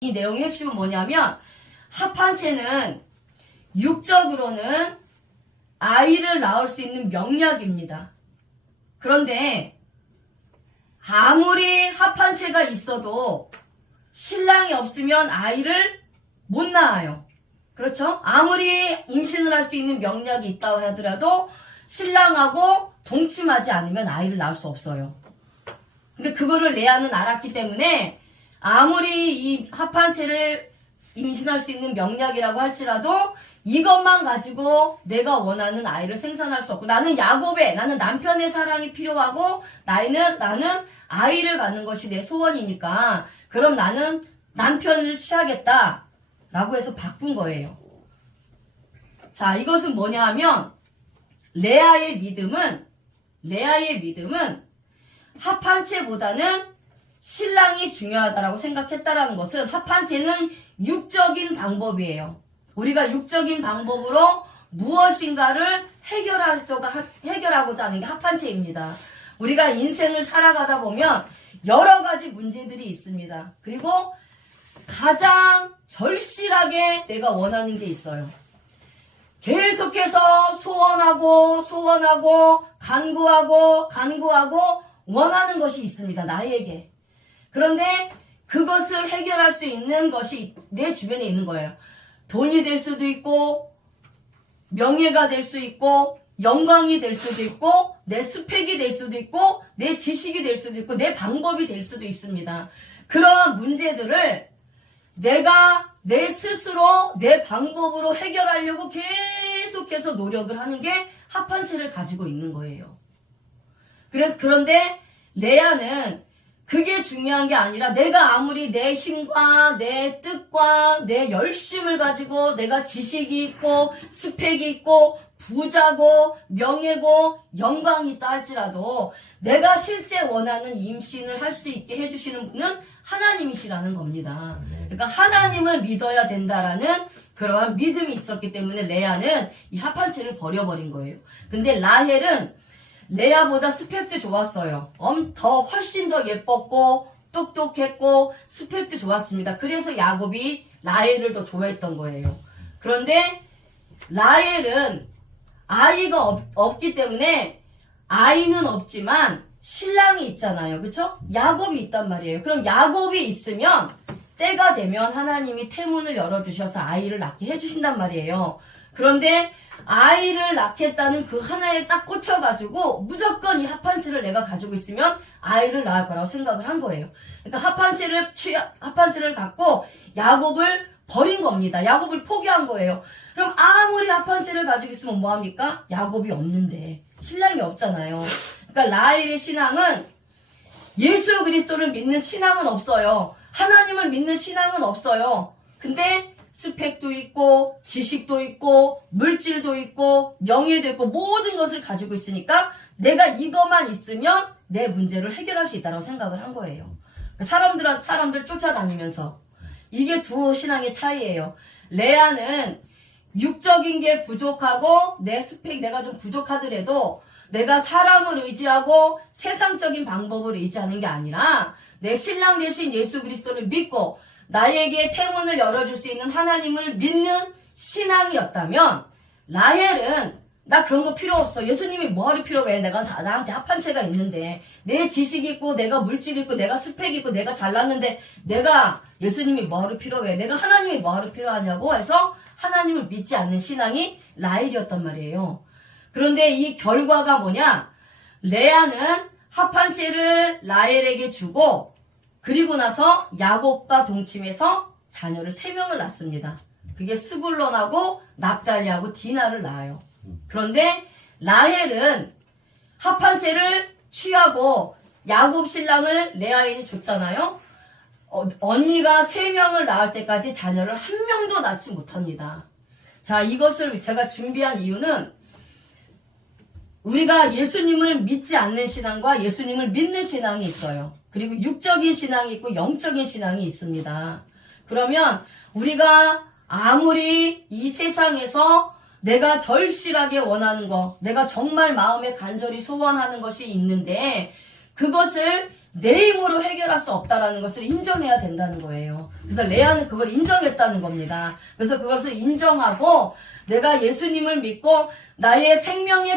이 내용의 핵심은 뭐냐면 합한체는 육적으로는 아이를 낳을 수 있는 명약입니다. 그런데 아무리 합한체가 있어도 신랑이 없으면 아이를 못 낳아요. 그렇죠? 아무리 임신을 할 수 있는 명약이 있다고 하더라도 신랑하고 동침하지 않으면 아이를 낳을 수 없어요. 근데 그거를 레아는 알았기 때문에 아무리 이 합한체를 임신할 수 있는 명약이라고 할지라도 이것만 가지고 내가 원하는 아이를 생산할 수 없고 나는 남편의 사랑이 필요하고 나는 아이를 갖는 것이 내 소원이니까 그럼 나는 남편을 취하겠다 라고 해서 바꾼 거예요. 자, 이것은 뭐냐 하면 레아의 믿음은 합한체보다는 신랑이 중요하다라고 생각했다라는 것은 합한체는 육적인 방법이에요. 우리가 육적인 방법으로 무엇인가를 해결하고자 하는 게 합한체입니다. 우리가 인생을 살아가다 보면 여러 가지 문제들이 있습니다. 그리고 가장 절실하게 내가 원하는 게 있어요. 계속해서 소원하고 간구하고 원하는 것이 있습니다. 나에게. 그런데 그것을 해결할 수 있는 것이 내 주변에 있는 거예요. 돈이 될 수도 있고 명예가 될 수 있고 영광이 될 수도 있고 내 스펙이 될 수도 있고 내 지식이 될 수도 있고 내 방법이 될 수도 있습니다. 그런 문제들을 내가 내 스스로 내 방법으로 해결하려고 계속해서 노력을 하는 게 합한체를 가지고 있는 거예요. 그런데 레아는 그게 중요한 게 아니라 내가 아무리 내 힘과 내 뜻과 내 열심을 가지고 내가 지식이 있고 스펙이 있고 부자고 명예고 영광이 있다 할지라도 내가 실제 원하는 임신을 할 수 있게 해주시는 분은 하나님이시라는 겁니다. 그러니까 하나님을 믿어야 된다라는 그러한 믿음이 있었기 때문에 레아는 이 합한체를 버려버린 거예요. 근데 라헬은 레아보다 스펙도 좋았어요. 훨씬 더 예뻤고 똑똑했고 스펙도 좋았습니다. 그래서 야곱이 라헬을 더 좋아했던 거예요. 그런데 라헬은 아이가 없기 때문에 아이는 없지만 신랑이 있잖아요. 그렇죠? 야곱이 있단 말이에요. 그럼 야곱이 있으면 때가 되면 하나님이 태문을 열어주셔서 아이를 낳게 해주신단 말이에요. 그런데 아이를 낳겠다는 그 하나에 딱 꽂혀가지고 무조건 이 합한체를 내가 가지고 있으면 아이를 낳을 거라고 생각을 한 거예요. 그러니까 합한체를 갖고 야곱을 버린 겁니다. 야곱을 포기한 거예요. 그럼 아무리 합한체를 가지고 있으면 뭐합니까? 야곱이 없는데 신랑이 없잖아요. 그러니까 라헬의 신앙은 예수 그리스도를 믿는 신앙은 없어요. 하나님을 믿는 신앙은 없어요. 근데 스펙도 있고 지식도 있고 물질도 있고 명예도 있고 모든 것을 가지고 있으니까 내가 이것만 있으면 내 문제를 해결할 수 있다고 생각을 한 거예요. 사람들 쫓아다니면서 이게 두 신앙의 차이예요. 레아는 육적인 게 부족하고 내 스펙 내가 좀 부족하더라도 내가 사람을 의지하고 세상적인 방법을 의지하는 게 아니라 내 신랑 대신 예수 그리스도를 믿고 나에게 태문을 열어줄 수 있는 하나님을 믿는 신앙이었다면 라헬은 나 그런 거 필요 없어. 예수님이 뭐하러 필요해. 나한테 합한체가 있는데 내 지식이 있고 내가 물질이 있고 내가 스펙이 있고 내가 잘났는데 내가 예수님이 뭐하러 필요해. 내가 하나님이 뭐하러 필요하냐고 해서 하나님을 믿지 않는 신앙이 라헬이었단 말이에요. 그런데 이 결과가 뭐냐. 레아는 합한체를 라헬에게 주고 그리고 나서 야곱과 동침해서 자녀를 3명을 낳습니다. 그게 스불론하고 납달리하고 디나를 낳아요. 그런데 라헬은 합한체를 취하고 야곱 신랑을 레아에게 줬잖아요. 언니가 3명을 낳을 때까지 자녀를 1명도 낳지 못합니다. 자, 이것을 제가 준비한 이유는 우리가 예수님을 믿지 않는 신앙과 예수님을 믿는 신앙이 있어요. 그리고 육적인 신앙이 있고 영적인 신앙이 있습니다. 그러면 우리가 아무리 이 세상에서 내가 절실하게 원하는 거, 내가 정말 마음에 간절히 소원하는 것이 있는데 그것을 내 힘으로 해결할 수 없다라는 것을 인정해야 된다는 거예요. 그래서 레아는 그걸 인정했다는 겁니다. 그래서 그것을 인정하고 내가 예수님을 믿고 나의 생명의